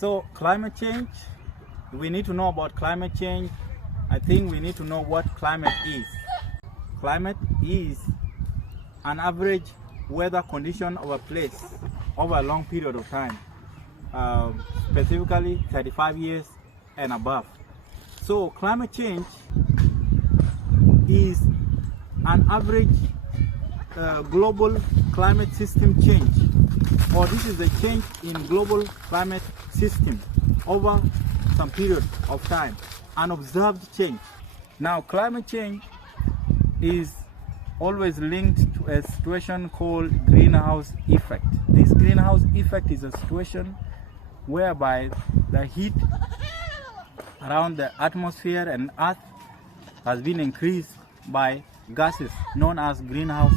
So climate change, we need to know about climate change. I think we need to know what climate is. Climate is an average weather condition of a place over a long period of time, specifically 35 years and above. So climate change is an average global climate system change, or this is a change in global climate system over some period of time, an observed change. Now climate change is always linked to a situation called greenhouse effect. This greenhouse effect is a situation whereby the heat around the atmosphere and earth has been increased by gases known as greenhouse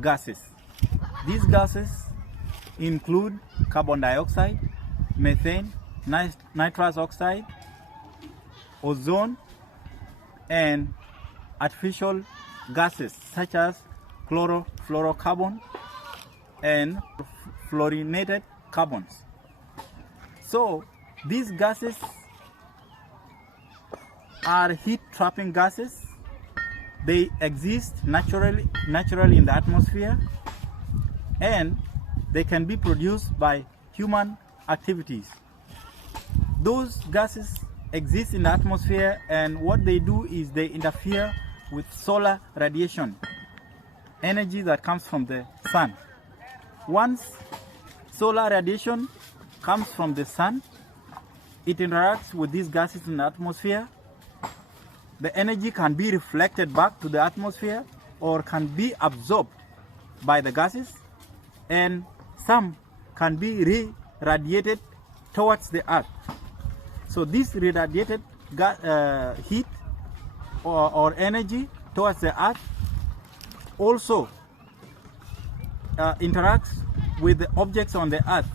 gases. These gases include carbon dioxide, methane, nitrous oxide, ozone, and artificial gases such as chlorofluorocarbon and fluorinated carbons. So these gases are heat-trapping gases. They exist naturally in the atmosphere, and they can be produced by human activities. Those gases exist in the atmosphere, and what they do is they interfere with solar radiation, energy that comes from the sun. Once solar radiation comes from the sun, it interacts with these gases in the atmosphere. The energy can be reflected back to the atmosphere or can be absorbed by the gases, and some can be re-radiated towards the earth. So this re-radiated heat or energy towards the earth also interacts with the objects on the earth,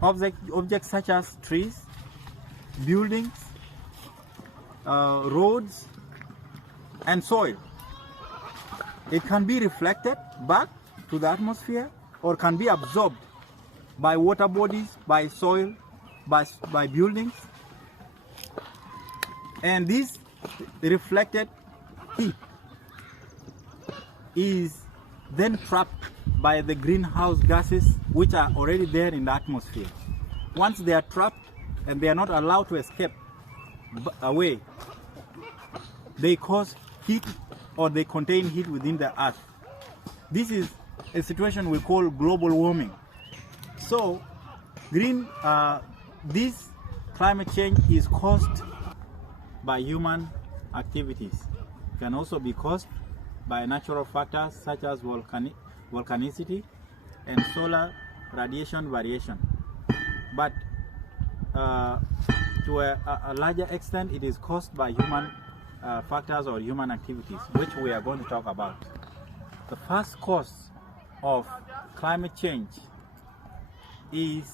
objects such as trees, buildings, roads, and soil. It can be reflected back to the atmosphere or can be absorbed by water bodies, by soil, by buildings. And this reflected heat is then trapped by the greenhouse gases which are already there in the atmosphere. Once they are trapped and they are not allowed to escape away, they cause heat or they contain heat within the earth. This is a situation we call global warming. So this climate change is caused by human activities. It can also be caused by natural factors such as volcanicity and solar radiation variation. But to a larger extent, it is caused by human factors or human activities, which we are going to talk about. The first cause of climate change is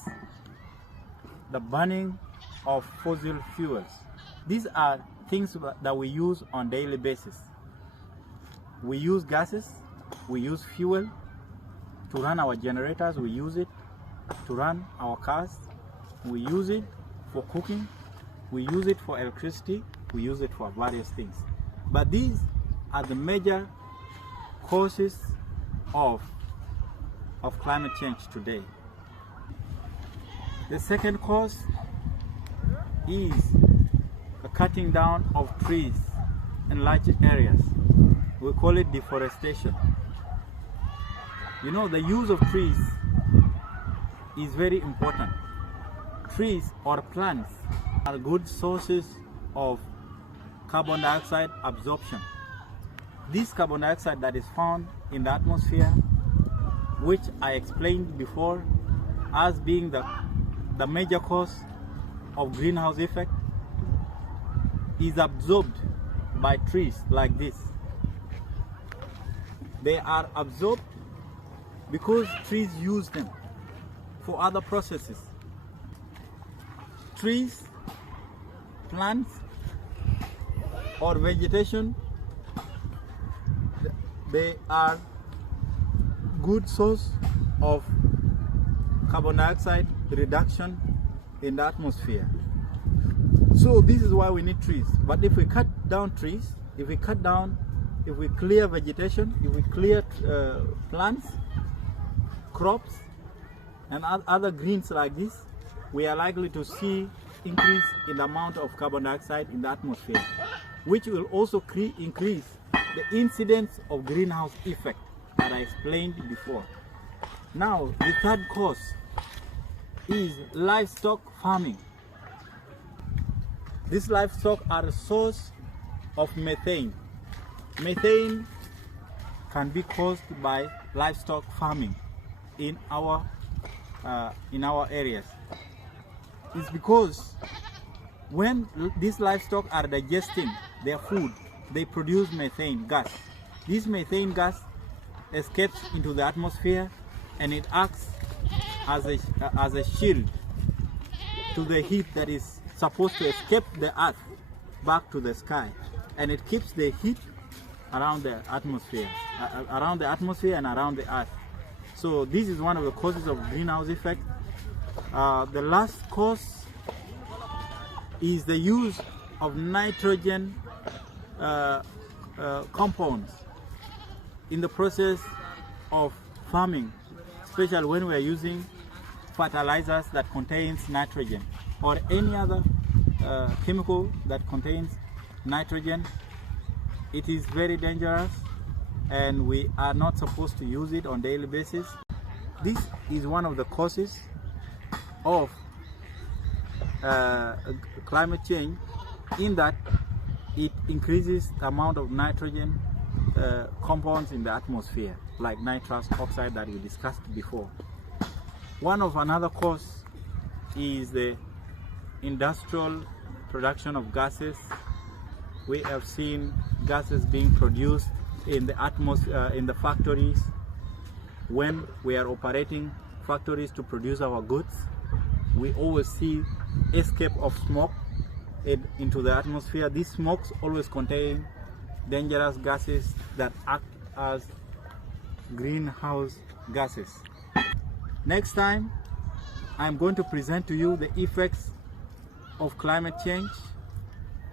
the burning of fossil fuels. These are things that we use on a daily basis. We use gases, we use fuel to run our generators, we use it to run our cars, we use it for cooking, we use it for electricity, we use it for various things. But these are the major causes of climate change today. The second cause is the cutting down of trees in large areas. We call it deforestation. You know, the use of trees is very important. Trees or plants are good sources of carbon dioxide absorption. This carbon dioxide that is found in the atmosphere, which I explained before as being the major cause of greenhouse effect, is absorbed by trees like this. They are absorbed because trees use them for other processes. Trees, plants, or vegetation, they are good source of carbon dioxide reduction in the atmosphere. So this is why we need trees. But if we cut down trees, if we clear vegetation, if we clear plants, crops, and other greens like this, we are likely to see increase in the amount of carbon dioxide in the atmosphere, which will also increase the incidence of greenhouse effect that I explained before. Now, the third cause is livestock farming. These livestock are a source of methane. Methane can be caused by livestock farming in our areas. It's because when these livestock are digesting their food, they produce methane gas. This methane gas escapes into the atmosphere and it acts as a shield to the heat that is supposed to escape the earth back to the sky, and it keeps the heat around the atmosphere and around the earth. So this is one of the causes of greenhouse effect. The last cause is the use of nitrogen compounds in the process of farming, especially when we are using fertilizers that contains nitrogen or any other chemical that contains nitrogen. It is very dangerous and we are not supposed to use it on a daily basis. This is one of the causes of climate change, in that it increases the amount of nitrogen compounds in the atmosphere, like nitrous oxide that we discussed before. Another cause is the industrial production of gases. We have seen gases being produced in the atmosphere, in the factories. When we are operating factories to produce our goods, we always see escape of smoke into the atmosphere. These smokes always contain dangerous gases that act as greenhouse gases. Next time, I'm going to present to you the effects of climate change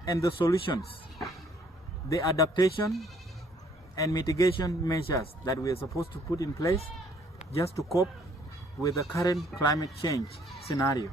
and the solutions, the adaptation and mitigation measures that we are supposed to put in place just to cope with the current climate change scenario.